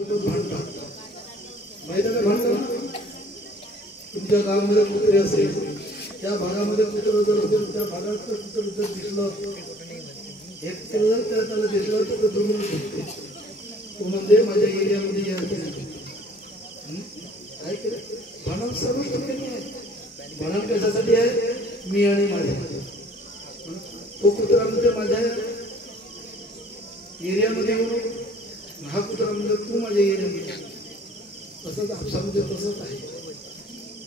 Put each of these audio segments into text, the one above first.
माहिती आहे म्हणतो तुमच्या गावामध्ये कुत्रे असेल त्या भागामध्ये कुत्र जर असेल त्या भागात कुत्र जर दिसलं एक कुत्र जर त्याला दिसलं तर तो दुरून दिसते तो म्हणजे माझ्या एरियामध्ये काय केलं भांडण सर्व केली आहे भांडण कशासाठी आहे मी आणि माझ्या तो कुत्रा म्हणजे माझ्या एरियामध्ये येऊन हा कुत्रा म्हणजे तू माझ्या एरियामध्ये तसंच आपसामध्ये तसंच आहे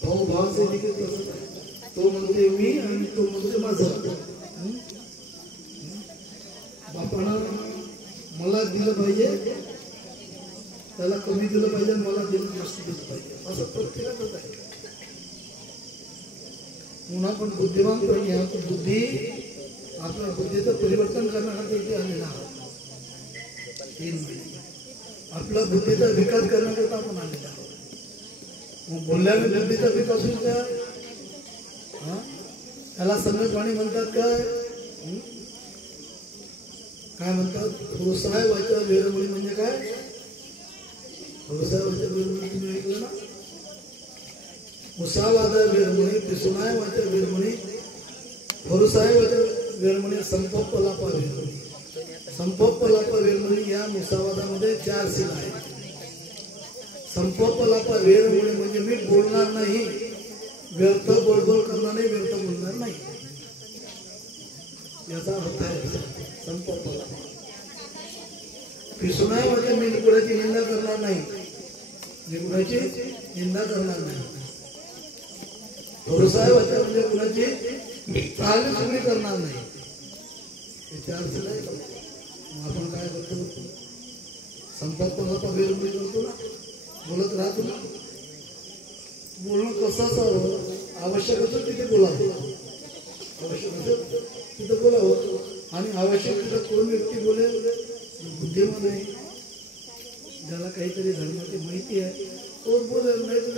भाऊ भावाचे देखील तसंच आहे तो म्हणते मी आणि तो म्हणते माझं बापानं मला दिलं पाहिजे त्याला कमी दिलं पाहिजे मला दिलं जास्त दिलं पाहिजे असं प्रत्येकातच आहे पुन्हा पण बुद्धिमान पाहिजे बुद्धी आपल्या बुद्धीचं परिवर्तन करण्यासाठी इथे आलेला आहोत 3 महिने आपला बुद्धीचा विकास करण्याकरता आपण आलेला आहोत मग बोलल्याने बुद्धीचा विकास होईल का त्याला संगतवाणी म्हणतात काय म्हणतात प्रोत्साह वाचा वेळमणी म्हणजे काय प्रोत्साह वाचा वेळमणी तुम्ही ऐकलं ना मुसावादा वेळमणी पिसुनाय वाचा वेळमणी प्रोत्साह वाचा वेळमणी संपोपलापा वेळमणी संपोपलापा वेळमणी या मुसावादामध्ये 4 सील आहेत संपोपलापा वेळमणी म्हणजे मी बोलणार नाही व्यर्थ बोलबोल करणार नाही व्यर्थ बोलणार नाही याचा अर्थ आहे संपोपलापा पिसुनाय म्हणजे मी कुणाची निंदा करणार नाही मी कुणाची निंदा करणार नाही प्रोत्साह वाचा म्हणजे कुणाची चालणी चुकी करणार नाही हे 4 सील आहे आपण काय करतो संपोपलापा वेळमणी करतो ना बोलत राहतो ना बोलणं कसं असावं आवश्यक असं तिथे बोलावं आवश्यक असं तिथं बोलावं आणि आवश्यक तिथं कोण व्यक्ती बोलेल बुद्धिमान आहे ज्याला काहीतरी धर्माची माहिती आहे तो बोलेल नाही तर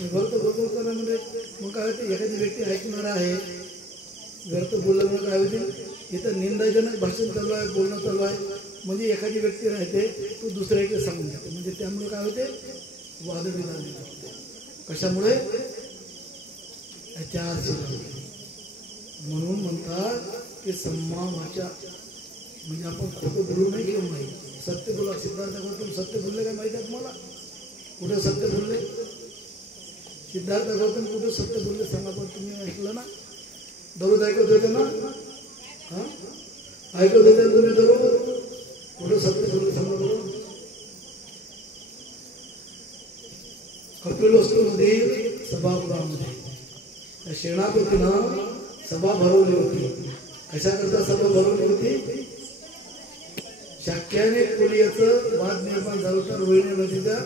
व्यर्थ बोलतो करण्यामध्ये मग काय होते एखादी व्यक्ती ऐकणार आहे व्यर्थ बोलल्यामुळे काय होते इथं निंदाजनक भाषण चालू आहे बोलणं चालू आहे म्हणजे एखादी व्यक्ती राहते तो दुसऱ्याकडे सांगून देतो म्हणजे त्यामुळे काय होते वादविवाद कशामुळे 4 म्हणून म्हणतात की सम्मा वाचा म्हणजे आपण खोटं बोलू नाही किंवा माहीत सत्य बोला सिद्धार्थ गौतम सत्य बोलले काय माहिती आहे तुम्हाला कुठे सत्य बोलले सिद्धार्थ गौतम कुठे सत्य बोलले सांगा पण तुम्ही ऐकलं ना दररोज ऐकत होते ना ऐकत होते तुम्ही दररोज कुठे सत्य बोलले सांगा बरोबर कपिलवस्तूमध्ये सभागृहामध्ये त्या सेनापतीनं सभा भरवली होती कशाकरता सभा भरवली होती शाक्याने कोलियाचं वाद निर्माण झालं होतं रोहिणी नदीच्या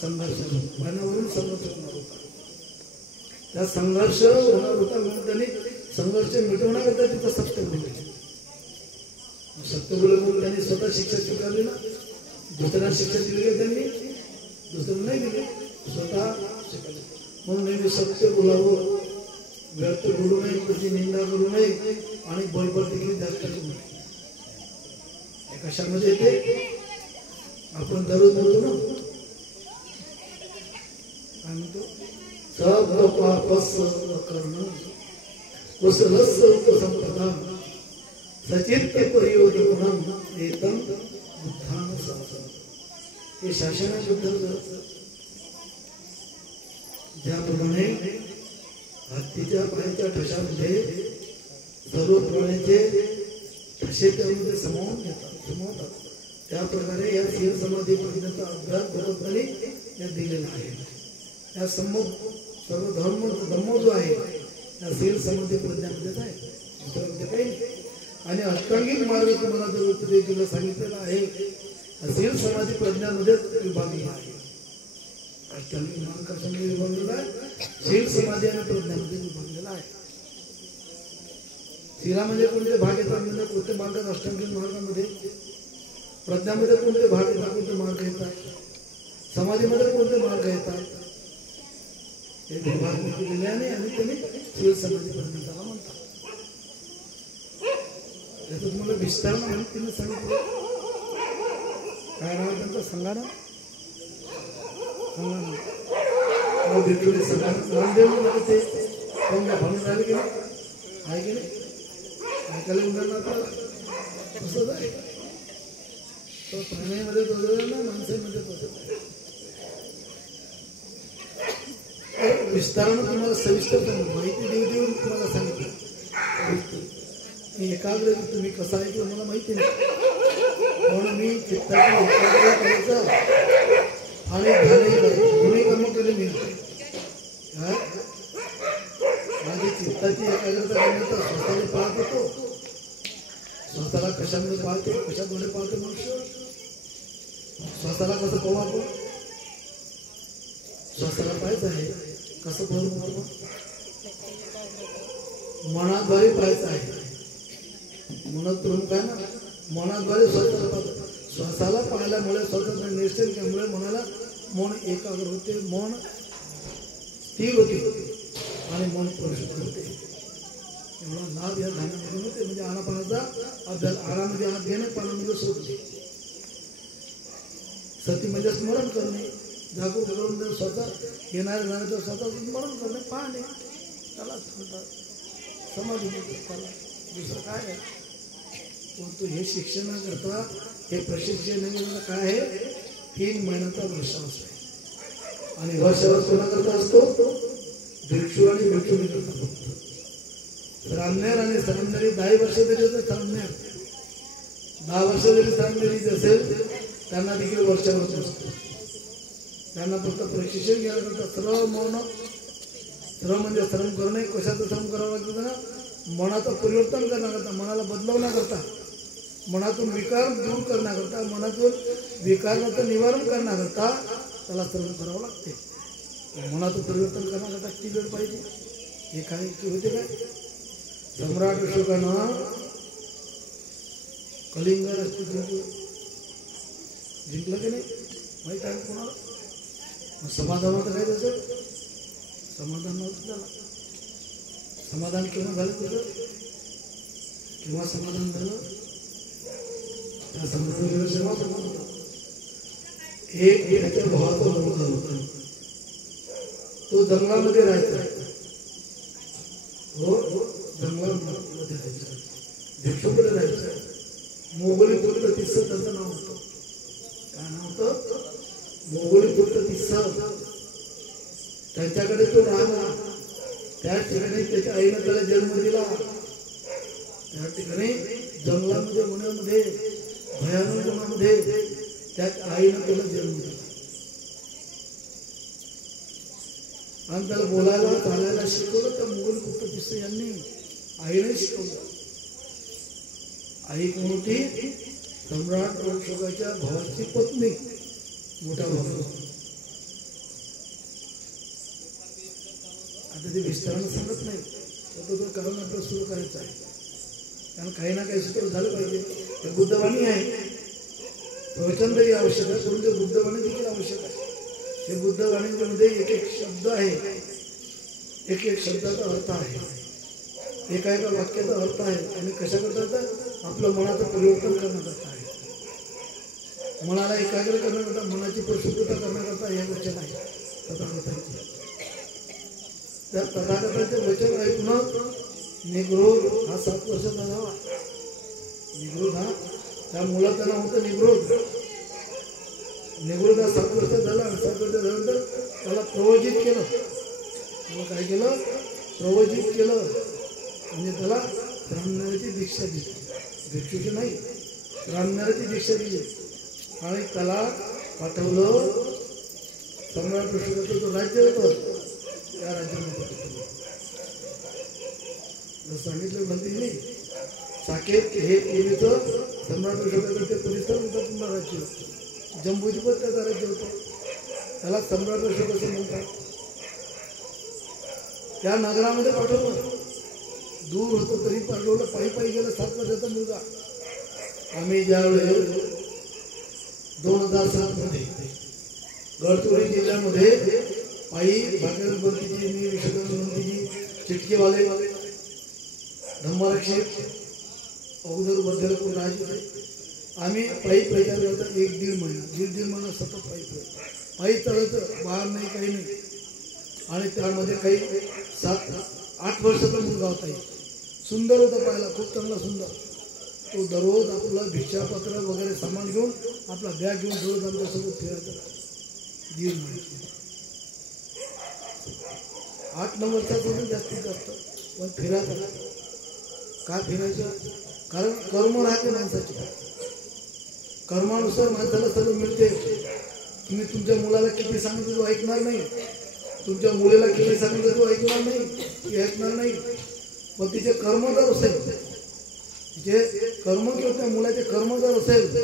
संघर्ष पाण्यावरून संघर्ष होणार होता त्या संघर्ष होणार होता म्हणून त्यांनी संघर्ष मिटवण्याकरता तिथं सत्य बोलले सत्य बोलले म्हणून त्यांनी स्वतः शिक्षा स्वीकारली ना दुसऱ्यांना शिक्षा दिली का त्यांनी दुसऱ्यांना नाही दिली स्वतः म्हणून नेहमी सत्य बोलावं व्यर्थ बोलू नये त्याची निंदा करू नये आणि बळबळ देखील जास्त करू नये कशामध्ये येते आपण दररोज बोलतो ना काय म्हणतो सब पापस कर्ण कुशलस उपसंपदा सचित्त परियोजनम एतम बुद्धान शासन हे शासन आहे बुद्धाचं ज्याप्रमाणे हत्तीच्या पायाच्या ठशामध्ये सर्व प्राण्याचे ठसे त्यामध्ये समावतात त्याप्रकारे या सील समाधी प्रज्ञेचा अभ्यास बरोबरी यात दिलेला आहे या सर्व धर्म जो आहे या सील समाधी प्रज्ञामध्येच आहे दुसऱ्यामध्ये काही नाही आणि अष्टांगिक मार्ग तुम्हाला जर उपदेश दिला सांगितलेला आहे सील समाधी प्रज्ञामध्येच विभागलेला आहे अष्टांगिक मार्ग कशामध्ये विभागलेला आहे शील समाधी आणि प्रज्ञामध्ये विभागलेला आहे शीलामध्ये कोणते भाग येतात म्हणजे कोणते मार्गात अष्टांगिक मार्गामध्ये प्रज्ञामध्ये कोणते भाग येतात कोणते मार्ग येतात समाधीमध्ये कोणते मार्ग येतात हे विभाग दिल्याने आणि त्यांनी शील समाधी प्रज्ञाला म्हणतात याचं तुम्हाला विस्तार म्हणून तिने सांगितलं काय नाव त्यांचं सांगा ना भिक्खूने सांगा नामदेव म्हणजे ते कोणत्या भावने राहिले की नाही आहे की नाही ऐकायला मिळणार आपल्याला असंच आहे तो प्राण्यामध्ये तो ना माणसामध्ये तो विस्तारानं तुम्हाला सविस्तर माहिती देऊन तुम्हाला सांगितलं एकाग्र तुम्ही कसं आहे ते मला माहिती नाही पण मी चित्ताची एकाग्र करायचं आणि दोन्ही कामं केले मी माझी चित्ताची एकाग्रता करण्याचा स्वतःला पाहत होतो स्वतःला कशामध्ये पाहते कशाद्वारे पाहते मनुष्य स्वतःला कसं पाहू आपण स्वतःला पाहायचं आहे कसं पाहू मनाद्वारे पाहायचं आहे मनात प्रमुख आहे ना मनाद्वारे स्वतःला पाहतो श्वासाला पाहिल्यामुळे स्वतःचा निश्चय केल्यामुळे मनाला मन एकाग्र होते मन स्थिर होते आणि मन परिशुद्ध होते एवढा लाभ या ध्यानामध्ये होते म्हणजे आनापानाचा अभ्यास आरामध्ये हात घेणे पानामध्ये सोडणे सती म्हणजे स्मरण करणे जागरूक करून स्वतः येणाऱ्या जाण्याचं स्वतः स्मरण करणे पाहणे त्यालाच म्हणतात समाधी त्याला दुसरं काय आहे परंतु हे शिक्षणाकरता हे प्रशिक्षण काय आहे 3 महिन्याचा वर्षावास आहे आणि वर्षावास कोणाकरता असतो भिक्षू आणि भिक्षुणी करता फक्त रामनेर आणि सरमनेरी 10 वर्ष तरी होतं सरमनेर 10 वर्ष जरी सरमनेरी असेल त्यांना देखील वर्षावास असतो त्यांना फक्त प्रशिक्षण घ्यायला श्रम मौन श्रम म्हणजे श्रम करणे कशाचं श्रम करावं लागतं ना मनाचं परिवर्तन करण्याकरता मनाला बदलवण्याकरता मनातून विकार दूर करण्याकरता मनातून विकाराचं निवारण करण्याकरता त्याला श्रम करावं लागते मनाचं परिवर्तन करण्याकरता किती वेळ पाहिजे हे काय होते काय सम्राट अशोकानं कलिंग जिंकलं की नाही माहीत आहे कोणाला समाधान होतं काय त्याचं समाधान नव्हतं त्याला समाधान केव्हा झालं तुझं केव्हा समाधान झालं त्या समाधान जेव्हा समाधान एक त्याच्या भावाचा मुलगा होता तो जंगलामध्ये राहायचा हो जंगलामध्ये राहायचा भिक्षुकडे राहायचा मोगली पुत्र तिस्सं त्याचं नाव होतं काय नाव होतं मोगली पुत्र तिस्सं त्यांच्याकडे तो राहिला त्या ठिकाणी त्याच्या आईनं त्याला जन्म दिला त्या ठिकाणी जंगलामध्ये उन्हामध्ये भयानक उन्हामध्ये त्या आईनं त्याला जन्म दिला आणि त्याला बोलायला चालायला शिकवलं त्या मुघल पुत्र तिस्सं यांनी आईने शिकवलं आई मोठी सम्राट अशोकाच्या भावाची पत्नी मोठा भाऊ आता ते विस्तारानं सांगत नाही तो कारण आपल्याला सुरू करायचं आहे कारण काही ना काही सुरू झालं पाहिजे ते बुद्धवाणी आहे प्रवचन तरी आवश्यक आहे परंतु बुद्धवाणी देखील आवश्यक आहे हे बुद्धवाणीमध्ये एक एक शब्द आहे एक एक शब्दाचा अर्थ आहे एका एका वाक्याचा अर्थ आहे आणि कशा करता आपलं मनाचं परिवर्तन करण्याकरता आहे मनाला एकाग्र करण्याकरता मनाची परिशुद्धता करण्याकरता हे वचन आहे तथागतांचे त्या तथागतांचे वचन ऐकून निग्रोध हा 7 वर्षाचा झाला निग्रोध हा त्या मुलाचं नाव होतं निग्रोध हा 7 वर्षात झाला 7 वर्ष झाल्यानंतर त्याला प्रवचित केलं त्याला काय केलं प्रवचित केलं म्हणजे त्याला ब्राह्मणाची दीक्षा दिली भिक्षूची नाही ब्राह्मणाची दीक्षा दिली आणि त्याला पाठवलं सम्राट अशोकाचं जो राज्य होतं त्या राज्यामध्ये सांगितलं म्हणते नाही साकेत हे पूर्वीचं सम्राट अशोकाचं ते परिसर होतं पूर्ण राज्य जम्बूद्वीप त्याचं राज्य होतं त्याला सम्राट अशोक असं म्हणतात त्या नगरामध्ये पाठवलं दूर होतं तरी पाठवलं पायी गेलं 7 वर्षाचा मुलगा आम्ही ज्यावेळेस 2007 मध्ये गडचिरोली जिल्ह्यामध्ये पायी भागीरथ बंतीजी मी विश्वनाथ बंतीजी चिटकेवाले धम्मरक्षक अगोदर बद्दलपूर राहायचे आम्ही पायी प्रचार करता 1-1.5 महिना, 1.5 महिना सतत पायी चालायचं, बाहेर नाही काही नाही. आणि त्यामध्ये काही 7-8 वर्षाचा मुलगा होता, सुंदर होता, पाहायला खूप चांगला सुंदर. तो दररोज आपलं भिक्षापत्र वगैरे सामान घेऊन आपला बॅग घेऊन दररोज आमच्यासोबत फिरायचा. 1.5 महिना, 8-9 वर्षाचं जास्तीत जास्त, पण फिरायचा. का फिरायचं? कारण कर्म राहते माणसाचे, कर्मानुसार माणसाला सगळं मिळते. तुम्ही तुमच्या मुलाला किती सांगितलं तो ऐकणार नाही, तुमच्या मुलीला किती सांगितलं तो ऐकणार नाही. पण तिचे कर्म जर असेल, तिचे कर्म किंवा त्या मुलाचे कर्म जर असेल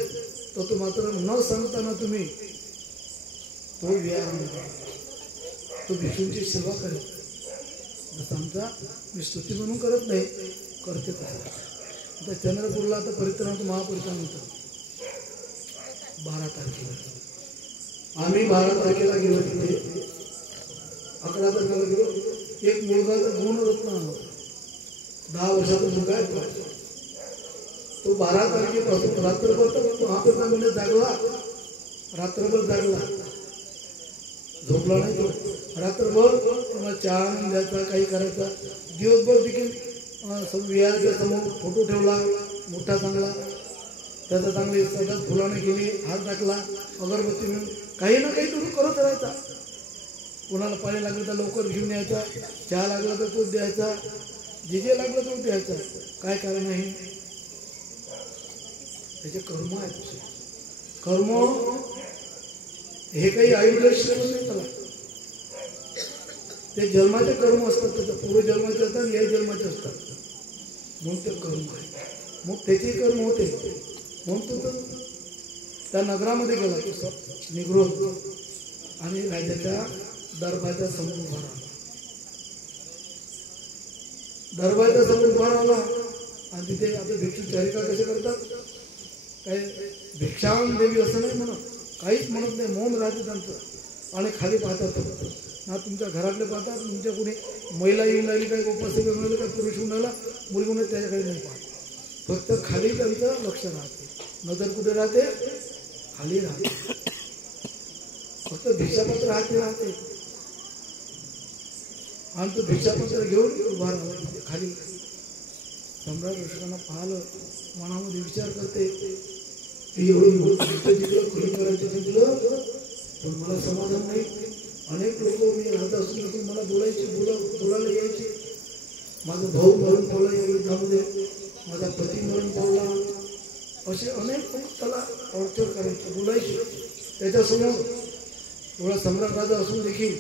तर तो मात्र न सांगताना तुम्ही तो व्यायाम, तो भिक्षूंची सेवा करेल. जसं आमचा मी स्तुती म्हणून करत नाही, करते तसं. आता चंद्रपूरला आता परित्राणाचं महापरित्राण होतं 12 तारखेला. आम्ही 12 तारखेला गेलो तिथे, 11 तारखेला गेलो. एक मुलगा तर गुणरत्न 10 वर्षाचा मुलगा आहे, तो 12 तारखेपासून रात्रभर तर महापरित्राणामध्ये जागला, रात्रभर जागला, झोपला नाही तो. रात्रभर तुम्हाला चहा आणून द्यायचा, काही करायचा. दिवसभर देखील विहाराच्या समोर फोटो ठेवला मोठा चांगला, त्याचा चांगली सतत फुलाने गेली, हात टाकला, अगरबत्ती म्हणून काही ना काही तुम्ही करत राहायचा. कोणाला पाणी लागलं तर लवकर घेऊन यायचा, चहा लागला तर तोच द्यायचा, जे लागलं तोच द्यायचा. काय कारण आहे? त्याचे कर्म आहेत. कर्म हे काही आयुर्वेद शिकवत नाही त्याला, ते जन्माचे कर्म असतात, त्याचं पूर्वजन्माचे असतात, या जन्माचे असतात. म्हणून ते कर्म आहे, मग त्याचे कर्म होते. म्हणून तो त्या नगरामध्ये गेला, तो निघून आणि राजाच्या दरबाराच्या समोर उभा राहिला. दरबाराच्या समोर उभा राहिला आणि तिथे आता भिक्षू चरिका कसे करतात, काय भिक्षाम देवी असं नाही म्हणत, काहीच म्हणत नाही, मौन राहते त्यांचं. आणि खाली पाहतात ना, तुमच्या घरातले पाहतात, तुमच्या कोणी महिला येऊन राहिली, काय उपासक येऊन राहिली, काय पुरुष येऊन राहिला, मुलगी म्हणून त्याच्याकडे नाही पाहत. फक्त खाली त्यांचं लक्ष राहते, नजर कुठे राहते? खाली राहते. फक्त भिक्षापत्र राहते. आणि तो भिक्षापत्र घेऊन उभा राहिला खाली. सम्राट अशोकांना पाहिलं, मनामध्ये विचार करते, एवढं जिंकलं, खोली करायचं जिंकलं, पण मला समाधान नाही. अनेक लोक मी राहत असून देखील मला बोलायला यायचे. माझा भाऊ मरण पावला या युद्धामध्ये, माझा पती मरण पावला, असे अनेक लोक त्याला टॉर्चर करायचे, बोलायचे त्याच्यासमोर. थोडा सम्राट राजा असून देखील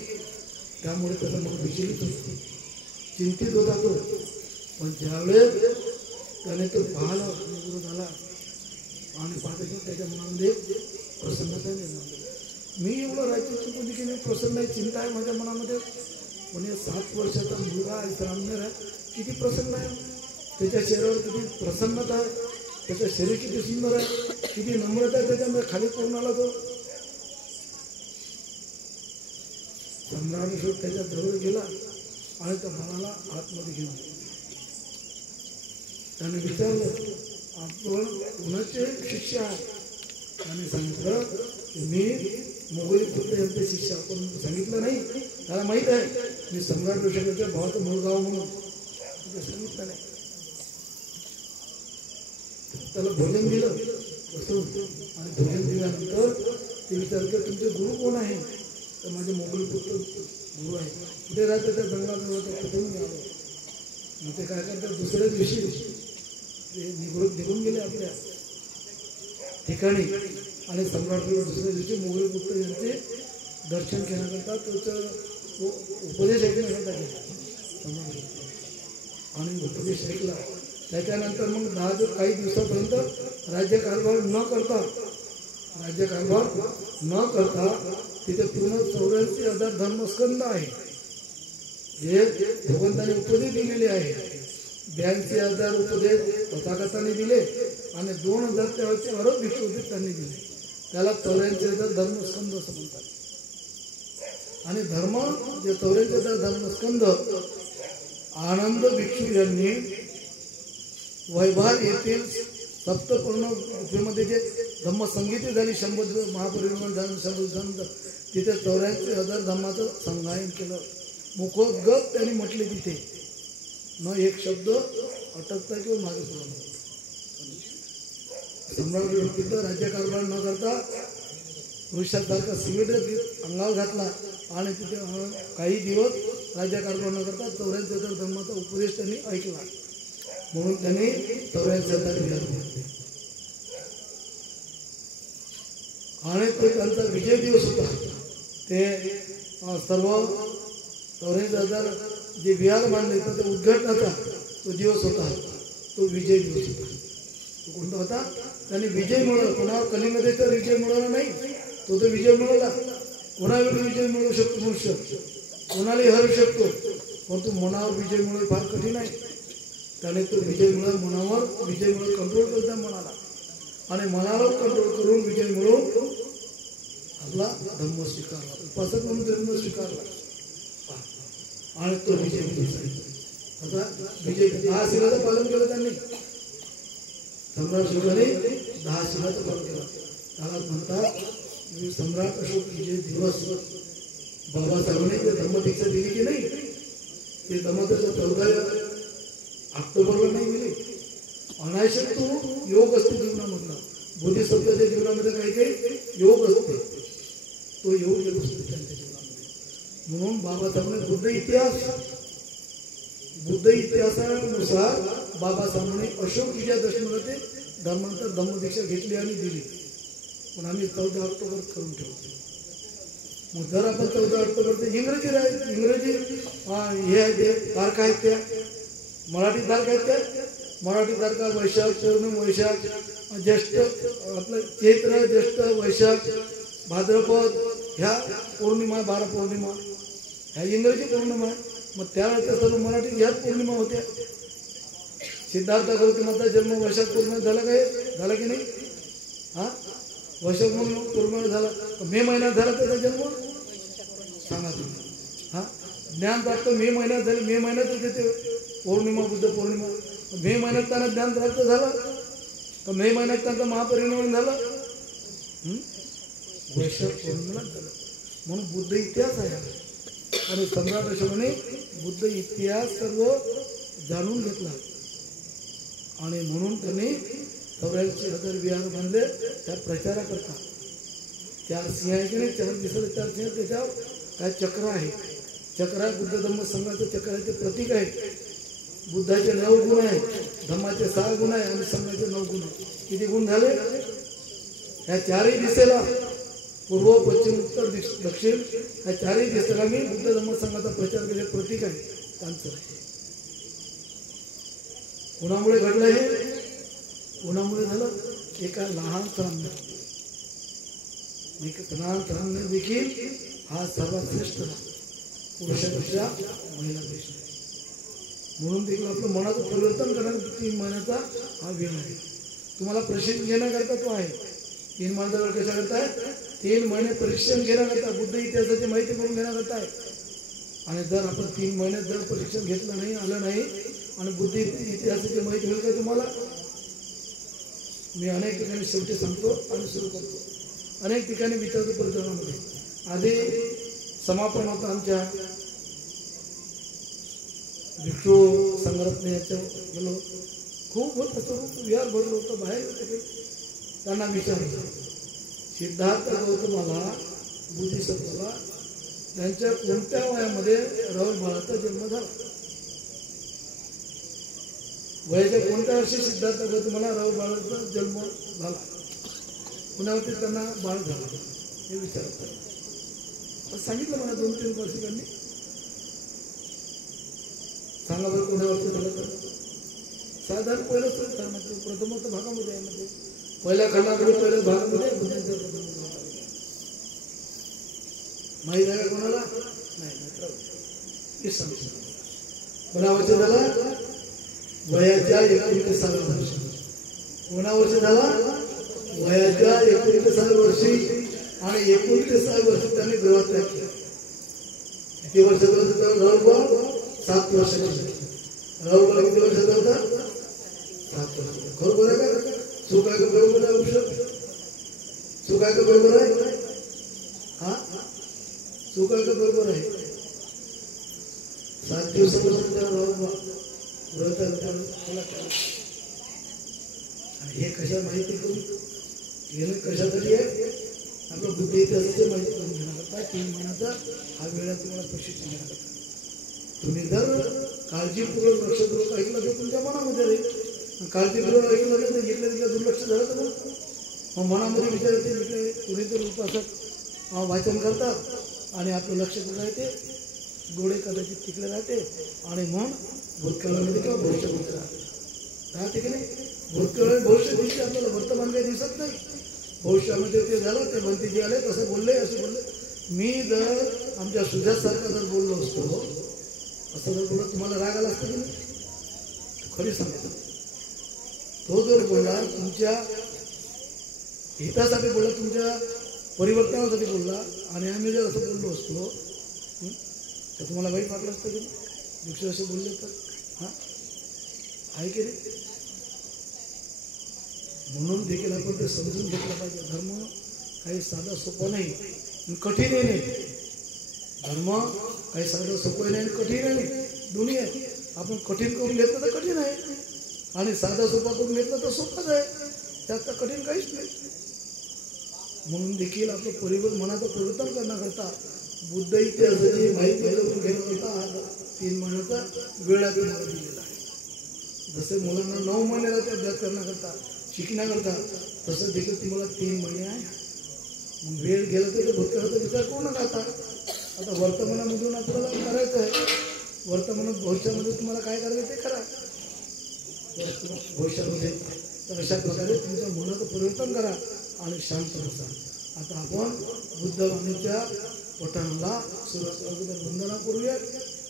त्यामुळे त्याचा मग विचलित होतो, चिंतित होता तो. पण ज्यावेळेस त्याने तो पाहिला, गुरु झाला आणि पाहता त्याच्या मनामध्ये प्रसन्नता निर्माण झाली. मी एवढं राज्य चुकून देखील प्रसन्न आहे, चिंता आहे माझ्या मनामध्ये. पण 7 वर्षाचा मुलगा आहे, ब्राह्मण आहे, किती प्रसन्न आहे, त्याच्या चेहऱ्यावर किती प्रसन्नता आहे, त्याचं शरीर किती सुंदर आहे, किती नम्रता आहे त्याच्यामध्ये. खाली पळून आला तो. सम्राट अशोक त्याच्या जवळ गेला आणि त्या बाळाला आतमध्ये घेऊन त्याने विचारलं, आपण कोणाचे शिष्य आहे? त्याने सांगितलं, मी मोगली पुत्र यांचे शिष्य. आपण सांगितलं नाही, त्याला माहित आहे मी सम्राट अशोकाच्या भावाचा मुलगा म्हणून, सांगितलं नाही. त्याला भोजन दिलं बसून, आणि भोजन दिल्यानंतर ते विचारलं, तुमचे गुरु कोण आहे? तर माझे मोगली पुत्र गुरु आहे. कुठे राहते? त्या जंगलात कुठून आलो. मग ते काय करतात, दुसऱ्या दिवशी ते निघून गेले आपल्या ठिकाणी. आणि सम्राट दुसऱ्या दिवशी मोगली पुत्र यांचे दर्शन घेण्याकरता, त्याचं उपदेश ऐकण्याकरता गेला सम्राट. आणि उपदेश ऐकला. त्याच्यानंतर मग काही दिवसापर्यंत राज्यकारभार न करता तिथे पूर्ण 84,000 धर्मस्कंद आहे, जे भगवंताने उपदेश दिलेले आहे. 82,000 उपदेश तथागताने दिले आणि 2,000 त्यावेळेचे अरब भिक्षू होते त्यांनी दिले. त्याला 84,000 धर्मस्कंद असं म्हणतात. आणि धर्म जे 84,000 धर्मस्कंद आनंद भिक्षू यांनी वैभार येथील सप्तपूर्ण जे धम्मसंगीती झाली 100 महापरिनिर्वाण झालं 100 तिथे 84,000 धम्माचं संगायन केलं. मुखोद्गत त्यांनी म्हटले तिथे न एक शब्द अटकता किंवा मागे पुढे. सम्राट राज्यकारभार न करता वृक्षासारखा सिमेंट अंगावर घातला आणि तिथे काही दिवस राज्यकारभार न करता 84,000 धर्माचा उपदेश त्यांनी ऐकला. म्हणून त्यांनी 84,000 विहार बांधले आणि तो त्यांचा विजय दिवस होता. ते सर्व 84,000 जे विहार बांधले त्याचा उद्घाटनाचा तो दिवस होता. तो विजय दिवस होता. तो कोणता होता? त्यांनी विजय मिळवला. कोणावर कलीमध्ये तर विजय मिळवला नाही, तो तर विजय मिळवला. कोणावर विजय मिळवू शकतो मनुष्य, कोणालाही हरू शकतो, परंतु मनावर विजय मिळवणे फार कठीण आहे. त्याने तो विजय मिळवला. मनावर विजय मिळवून कंट्रोल करता मनाला आणि मनाला कंट्रोल करून विजय मिळवून आपला धम्म स्वीकारला, उपासक म्हणून धर्म स्वीकारला आणि तो विजय मिळवला. आता विजय 10 शिलाचं पालन केलं त्यांनी. सम्राट अशोकाने 10 शिलाचं पालन केलं. त्याला म्हणतात सम्राट अशोक विजय दिवस. बाबासाहेबांनी ते धम्मदीक्षा दिली की नाही, ते धम्मदीक्षा 14 ऑक्टोबरला नाही दिली. अनायशक तो योग असते जीवनामधला. बोधिसत्वाच्या जीवनामध्ये काही काही योग असते, तो योग येत असतो त्यांच्या जीवनामध्ये. म्हणून बाबासाहेबांनी बुद्ध इतिहासानुसार बाबासाहेबांनी अशोक विजयादशमीला ते धर्मांतर धम्मदीक्षा घेतली आणि दिली. पण आम्ही 14 ऑक्टोबर करून ठेवतो. मग जर आपण 14 ऑक्टोबर ते इंग्रजी हे आहे ते तारखा आहेत, त्या मराठी तारखा आहेत. त्या मराठी तारखा वैशाख पौर्णिमा, वैशाख ज्येष्ठ आपलं चैत्र ज्येष्ठ वैशाख भाद्रपद ह्या पौर्णिमा 12 पौर्णिमा ह्या इंग्रजी पौर्णिमा. मग त्यावेळेस सर्व मराठी ह्याच पौर्णिमा होत्या. सिद्धार्थ गौतमाचा जन्म वैशाख पौर्णिमा झाला काय, झाला की नाही? हा वैशाख पौर्णिमा झाला. मे महिन्यात झाला त्याचा जन्म, सांगा तुम्ही. हा ज्ञान प्राप्त मे महिन्यात झाले. मे महिन्यात होते ते पौर्णिमा, बुद्ध पौर्णिमा. मे महिन्यात त्यांना ज्ञान प्राप्त झालं तर मे महिन्यात त्यांचं महापरिनिर्वाण झालं. वैशाख पौर्णिमा झालं. म्हणून बुद्ध इतिहास आहे आणि सम्राट अशोकाने बुद्ध इतिहास सर्व जाणून घेतला आणि म्हणून त्यांनी 84,000 विहार बांधले. त्या प्रचाराकरता 4 सिंह आहे की नाही, 4 दिसले 4 सिंह. त्याच्यावर काय चक्र आहे, चक्र आहे. बुद्ध धम्म संघाचं चक्र आहे, ते प्रतीक आहे. बुद्धाचे 9 गुण आहेत, धम्माचे 6 गुण आहे आणि संघाचे 9 गुण आहे. किती गुण झाले? ह्या 4ही दिशेला पूर्व पश्चिम उत्तर दक्षिण ह्या 4ही दिशेला मी बुद्ध धम्म संघाचा प्रचार केले. प्रतीक आहे त्यांचं. कोणामुळे घडलं हे? कोणामुळे झालं? एका लहान तरुणाने देखील हा सर्वात श्रेष्ठ पुरुषापेक्षा महिलापेक्षा. म्हणून देखील आपलं मनाचं परिवर्तन करण्याचा 3 महिन्याचा हा वेळ आहे. तुम्हाला प्रशिक्षण घेण्याकरता तो आहे. 3 महिन्याचा वेळ कशा करताय? 3 महिने परीक्षण घेण्याकरता, बुद्ध इतिहासाची माहिती करून घेण्याकरता आहे. आणि जर आपण 3 महिन्यात जर परीक्षण घेतलं नाही, आलं नाही आणि बुद्ध इतिहासाची माहिती होईल का तुम्हाला? मी अनेक ठिकाणी शेवटी सांगतो आणि सुरू करतो. अनेक ठिकाणी विचारतो परिचारणामध्ये. आधी समापन होतं आमच्या भिक्षू संघटने याच्या गेलो. खूप होत असं विहार भरलं होतं, बाहेर होते. त्यांना विचारलं सिद्धार्थ गौतमाला बुद्धिसत्वाला त्यांच्या कोणत्या वयामध्ये राहुल बाळाचा जन्म झाला? वयाच्या कोणत्या वर्षी सिद्धार्थ गौतमाला राहुल बाळाचा जन्म झाला? पुण्यावरती त्यांना बाळ झाला हे विचारतात. सांगितलं मला 2-3 वर्षांनी. सांगा बरं पुण्यावरती झालं तर? साधारण पहिलं प्रथमोत्तर भागामध्ये आहे. म्हणजे पहिल्या खंडाकडे पहिल्याच भागामध्ये माहीत आहे का कोणाला? नाही. कोणावरती झाला? वयाच्या 29व्या वर्षी. कोणावरती झाला? वयाच्या 29व्या वर्षी. आणि 29व्या वर्षी त्यांनी गृह त्याग केला. किती वर्षाचा होता राहुल? 7 वर्षाचा. राहुल किती वर्षाचा होता? 7 वर्षाचा. खरोखर आहे का? चूक आहे का बरोबर आहे? औषध चूक आहे का बरोबर आहे? हा चूक आहे का बरोबर आहे? 7 दिवसापासून त्याला व्रत आणि हे कशा माहिती करून घेणं कशासाठी आहे? आपलं बुद्धी इतिहासाची माहिती करून घेण्याकरता 3 महिन्याचा हा वेळ तुम्हाला प्रशिक्षण घेण्याकरता. तुम्ही जर काळजीपूर्वक लक्षपूर्वक ऐकलं तर तुमच्या मनामध्ये राहील. काळजीपूर्वक ऐकलं तर जिथल्या तिथल्या दुर्लक्ष झालं तर मग मनामध्ये विचार येते. इकडे कुणीतरी उपासक वाचन करतात आणि आपलं लक्ष कुठं राहते? डोळे कदाचित तिकडे राहते आणि मन भूतकाळामध्ये किंवा भविष्यामध्ये राहते की नाही? भूतकाळ भविष्य दिसते आपल्याला, वर्तमान काही दिसत नाही. भविष्यामध्ये ते झालं, ते म्हणते जे आले तसं बोलले असं बोलले. मी जर आमच्या सुजातसारखा जर बोललो असतो असं जर बोलत तुम्हाला राग आला असतं की नाही? खरी सांगतो. तो जर बोलला तुमच्या हितासाठी बोलला, तुमच्या परिवर्तनासाठी बोलला आणि आम्ही जर असं बोललो असतो तर तुम्हाला वाईट वाटलं असतं की नाही? दुसरे असे बोलले तर हां आहे की नाही? म्हणून देखील आपण ते समजून घेतलं पाहिजे. धर्म काही साधा सोपा नाही, कठीणही नाही. धर्म काही साधं सोपं नाही आणि कठीण नाही, दोन्ही आहे. आपण कठीण करून घेतलं तर कठीण आहे आणि साधा सोपा करून घेतलं तर सोपंच आहे. त्यात तर कठीण काहीच नाही. म्हणून देखील आपलं मनाचं परिवर्तन करण्याकरता बुद्ध इतिहासाची माहिती करून घेण्याकरता हा 3 महिन्याचा वेळ तुम्हाला दिलेला आहे. जसे मुलांना 9 महिने राहते अभ्यास करण्याकरता शिकण्याकरता, तसं देखील तुम्हाला 3 महिने आहे. मग वेळ गेला तर भूतकाळाचा विचार करू नका. आता वर्तमानामधून आपल्याला करायचं आहे. वर्तमानात भविष्यामध्ये तुम्हाला काय करायचं ते करा भविष्यामध्ये. तर अशा प्रकारे तुमच्या मनाचं परिवर्तन करा आणि शांत बसा. आता आपण बुद्धवाणीच्या पठणाला सुरुवात अगोदर वंदना करूया.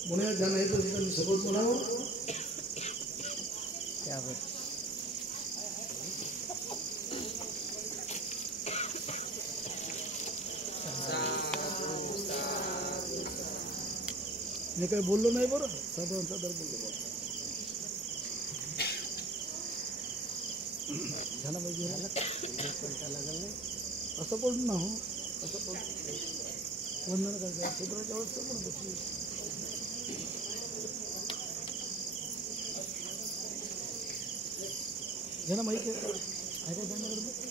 म्हणूया ज्यांना येतो त्यांनी सोबत म्हणावं. मी काही बोललो नाही बरं, साधारण बोललो. झाला पाहिजे असं पडून ना हो, असं पडून वंदन करायचं सूत्राच्या अवस्था पण बसली. ज्यांना माहिती आहे का त्यांच्याकडे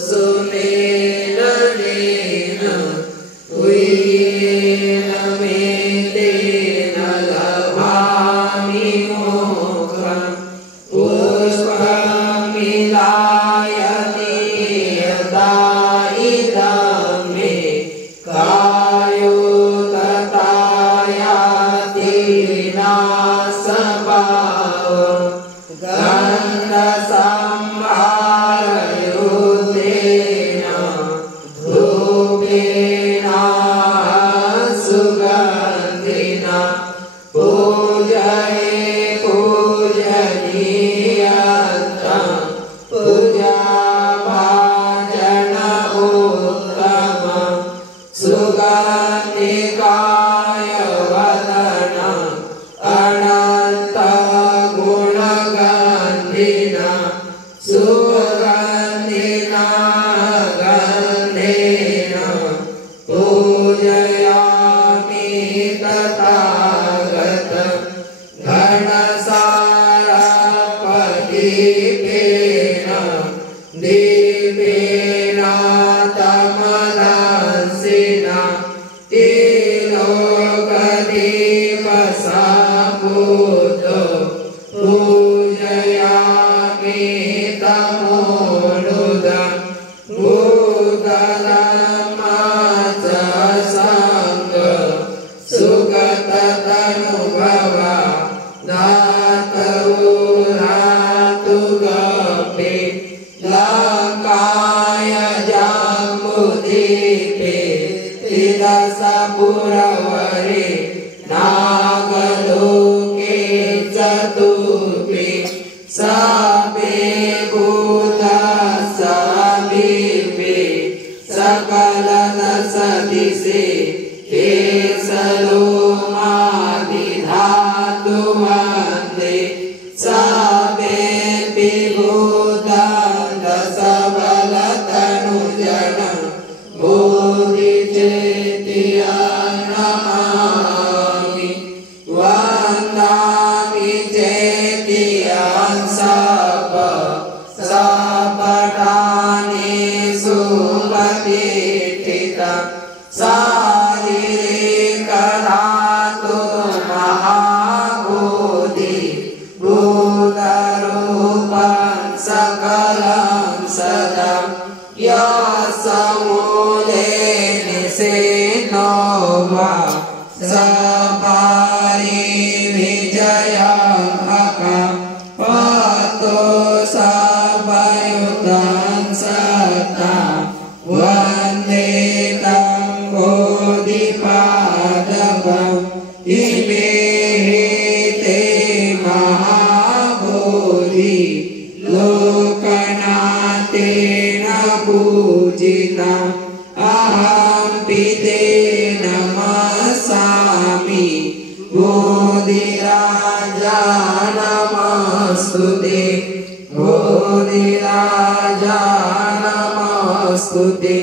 Sume दीपे तिरसपुरवरे नागलोके चतुर्थे सबे भूता समीपे सकल दश दिशे केशलोमादिधातु वन्दे सबेऽपि भूता दश बलतनुजन बोधिचेत्या नमामि वन्दामि चेत्यां सपटानेषु प्रतिष्ठितं शारीरिकधातु महाबोधि भूतरूपं सकलं सदा यस्मूले निषेधो वा सपरिविजयम् पतो सपयुतं सतां वन्दे तं बोधिपादपम् इमे ते महाबोधि लोकनाथेन पूजितम् अहं पिते नमस्सामि बोधिराजा नमस्तुते बोधिराजा नमस्तुते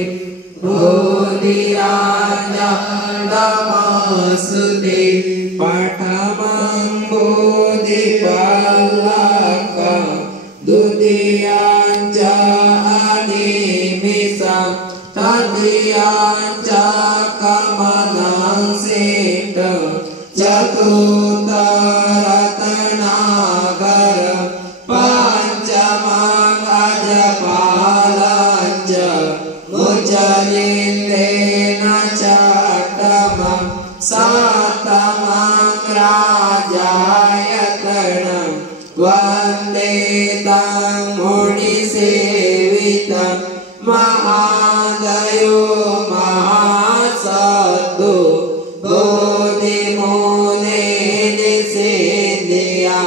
बोधिराजा नमस्तुते पठमं बोधिपल्लकं द्वितीयं च अनिमिषं तृतीयं च कमलं सेटं चतुर्थं रत्नाकरं पञ्चमं अजपालं च मुचलिन्देन चट्टमं सप्तमं राजायतनं वन्दे तं मुनिसेवितं महादयो महासद्दो बोधिमूले निषेध्या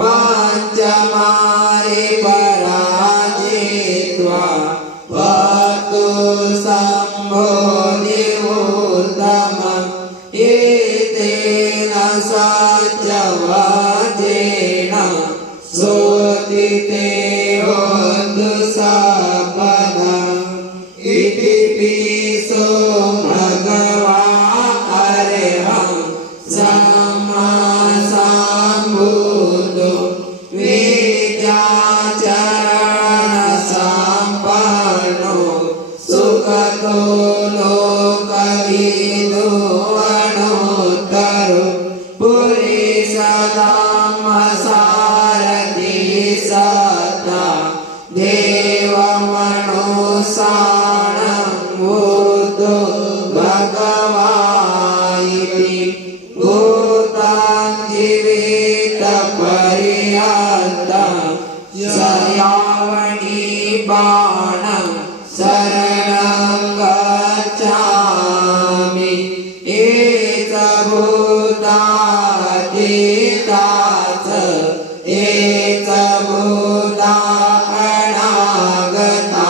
पञ्चमारे पराजित्वा वतु सम्बोधिवोत्तमम् एतेन सत्यवाचेन सोतिते होन्तु सपदम् इति पिसो भगवान् अरहं सम्मा सम्बुद्धो विद्याचरणसम्पन्नो सुखतो लोकविदो अनोत्तरो पुरीशधम्मसारथि सत्ता देवमनुसाणं बुद्धो भगवानिति भूतं जीवितपर्यन्तं सयावनि बाणं शरणं गच्छामि एकभूतातीतात् एकभूता अनागता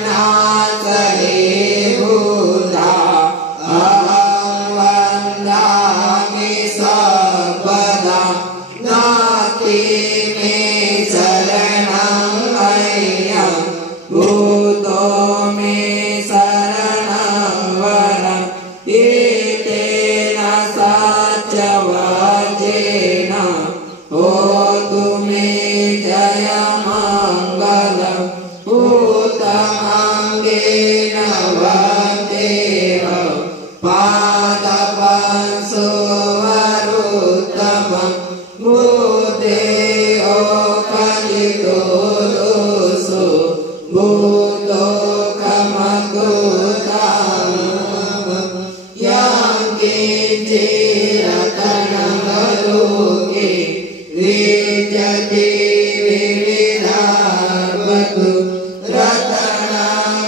वसुपन्नासरे भूता अहं वन्दामि सर्वदा नास्ति मे शरणं मह्यं भूतो मे शरणं वरम् एतेन सत्यवाचेन होतु मे जयमङ्गलम् उत्तमाङ्गेन वन्देह पादपं सुवरोत्तमम् बुद्धेयो कलितो दोषो बुद्धो कमकुताम् यं किञ्चिरतनलोके विजति विविधावतु रतनं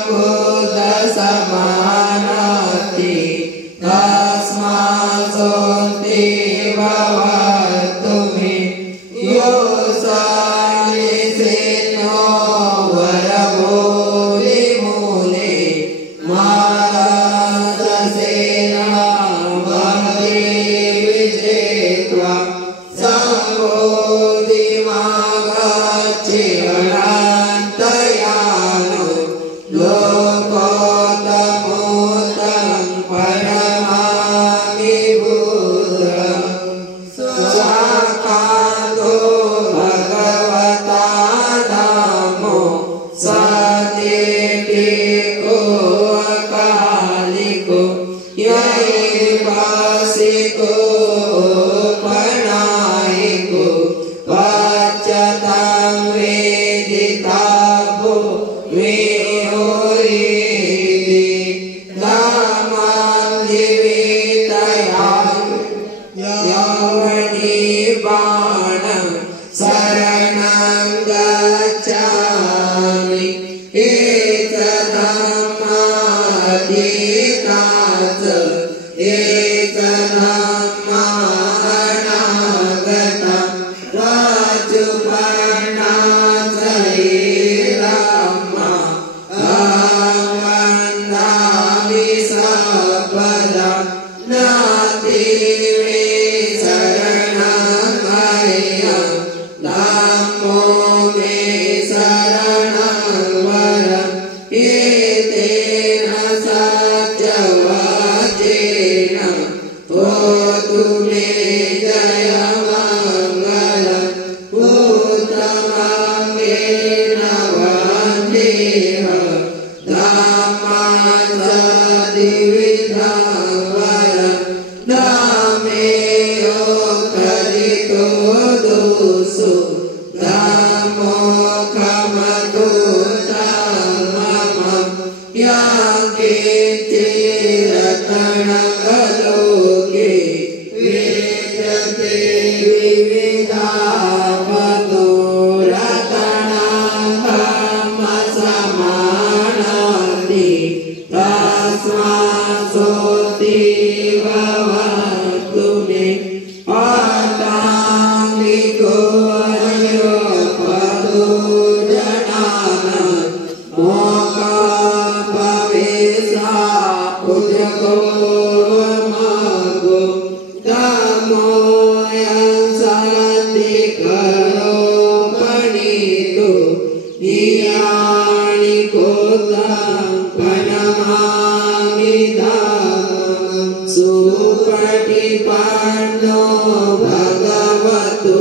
अधिकाच एक धम्मा अनागता वाचुपर्णाच धम्मा अवंदामि सपदा नाति मे शरणं मह्यं धम्मो मे शरणं वरम् एतेन सत्यवाचेन होतु मे जयमङ्गलम् उत्तमङ्गेन वन्देऽहं धम्मां वरम् धम्मेयो कलितो दोषो धम्मो खमतु धम्मं याकेचिरतनगलोके विद्यते विविधावतो रतनं धम्मसमानन्ति तस्मात्सोऽतीव भवतु मे अटाङ्गिको पदो जनानां मोक्षापवेशा उजगो मगो धम्मोऽयं सन्धिकरो मणितो नियाणि कोतं प्रणमामि धम्मं सुपटिपन्नो भगवतो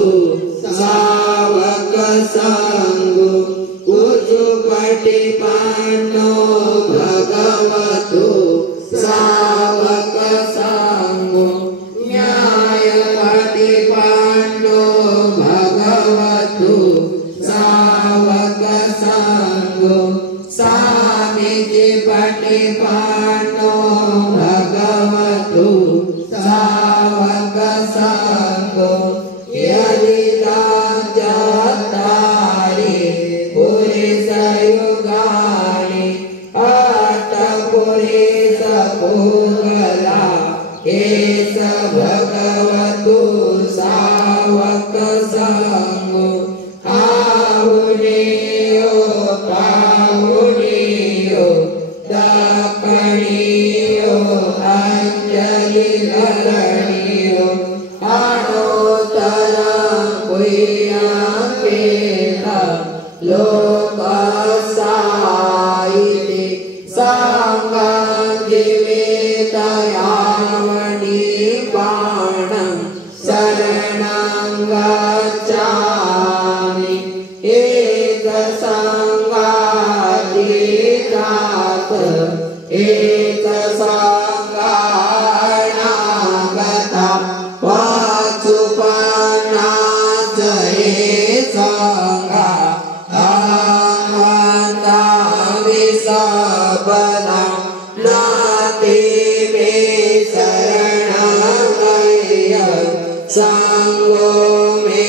सावकसङ्गो उजुपटिपन्नो भगवतो सावकसङ्गो न्यायपटिपन्नो भगवतो सावकसङ्गो सामीचिपटिपन्नो भगवतो सावकसङ्गो यदिदाचारि पुरुषयुगानि अष्टपुरुषपूगला एष भगवतो सावकसङ्गो आहुनेयो पाहुनेयो दक्षिणेयो अञ्जलिकरणेयो अणोत्तरं पुण्यकेन लोकसायिते साङ्गं जीवितयावनिपाणं शरणं गच्छामि एकसङ्गादितात् एकसङ्गानागता वाचुपन्नाच सङ्गा अहमन्दामि सपदा नाति मे शरणं मह्यं सङ्गो मे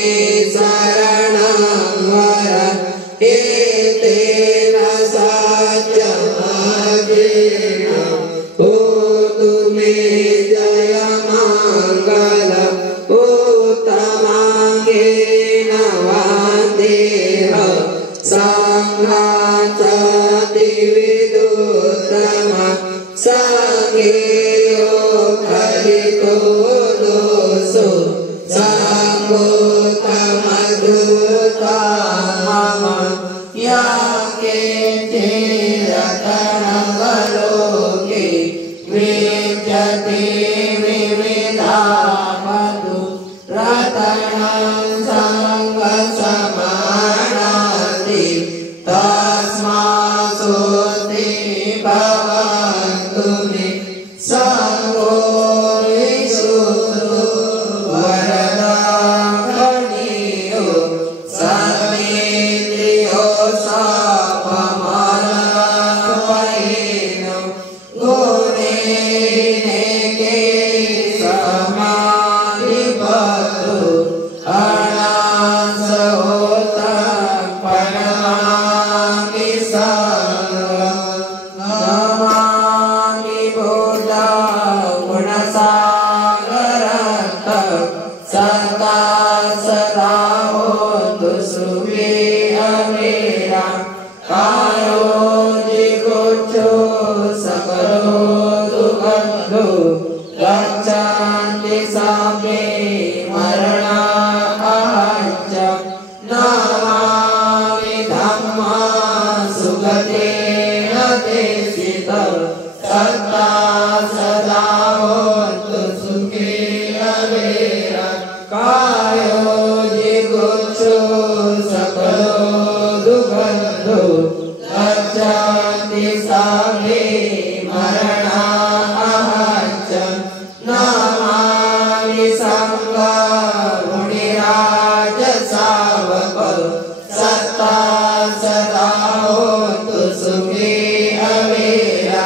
शरणं वरम् एतेन सत्यवाचेन होतु मे जयमङ्गलम् उत्तमाङ्गेन वन्देऽहं सङ्घाचतिविदुत्तमं सङ्घेयो खलितो दोषो सङ्गोतमधुतमं याकेचिरतनगलोके विद्यते विविधावतु रतनं सङ्गसमानन्ति तस्मात्सोऽस्ति भवन्तु मे सङ्गो विशुद्धो वरदाङ्गणीयो सन्निधियो सापमानपयेनो गुणेनेके समाधिपतु अनासहोतं प्रणमामि सङ्गं देशित सत्ता सदा होतु सुखी अवेरा कायो जिगुच्छु सकलो दुगंधो गच्छन्ति सामे मरणा अहञ्च नमामि संगा मुनिराज सावक सत्ता सदा होतु सुखी अवेरा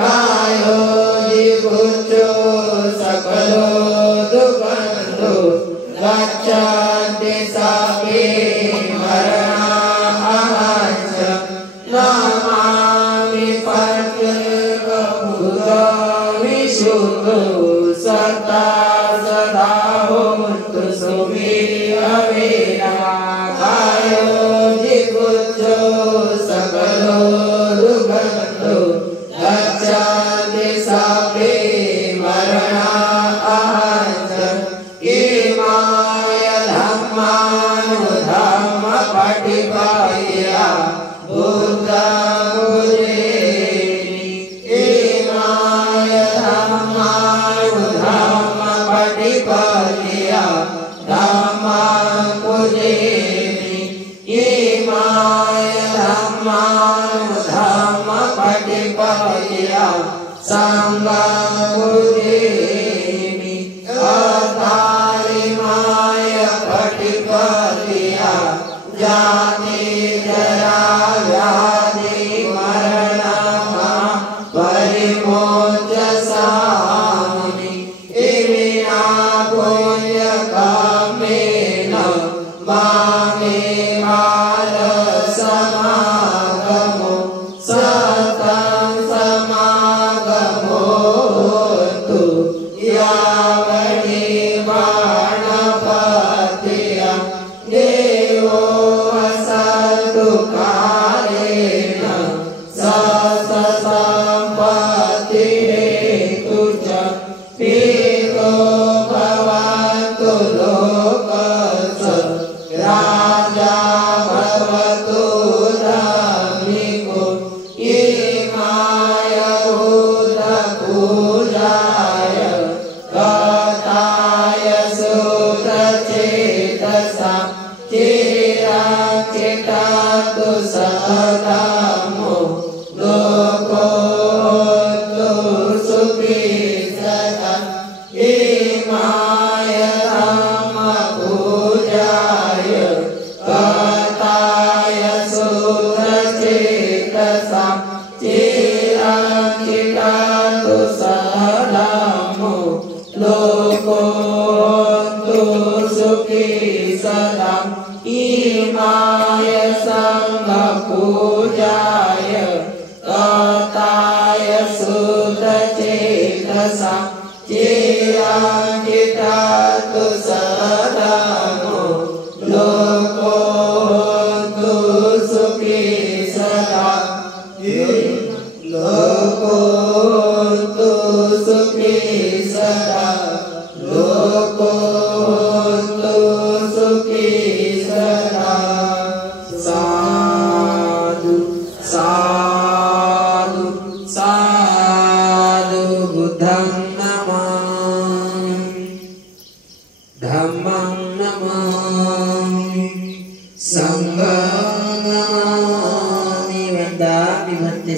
कायो जिगुच्छु सकलो दुगंधो गच्छन्ति सामे मरणा अहञ्च नमामि विशुद्धो सत्ता सदा होतु सुखी अवेरा कायो जिगुच्छु सकलो दुगंधो गच्छन्ति सामे मरणा अहञ्च इमाय धम्मानुधम्म पठिपाया बुद्धमुजेनि इमाय धम्मानुधम्म पठिपाया धम्ममुजेनि इमाय धम्मानुधम्म पठिपाया संगमुजेनि अधारिमाय पठिपाया जाति जरा व्याधि मरणा परिमोचसामि इमिना पुण्य कामेन मामे माल समागमो सतं समागमोतु यावनि बाणपत्या देवो वसतु कालेन सम्पत्तिरेतु च पीतो भवतु लोकस्य राजा भवतु धार्मिको इमाय बुद्धपूजाय गताय सुतचेतसा चिराचितातु सदामो लोकोऽस्तु सुखी सदा इमाय धम्मपूजाय गताय सुतचेतसा चिराचितातु सदामो लोकोऽस्तु सुखी सदा इमाय संघपूजाय गताय सुतचेतसा चिराचितातु सदामो लोकोऽस्तु सुखी सदा लोकोऽस्तु सुखी सदा लोकोऽस्तु सुखी सदा साधु साधु साधु बुद्धं नमामि धम्मं नमामि संघं नमामि वन्दामि भन्ते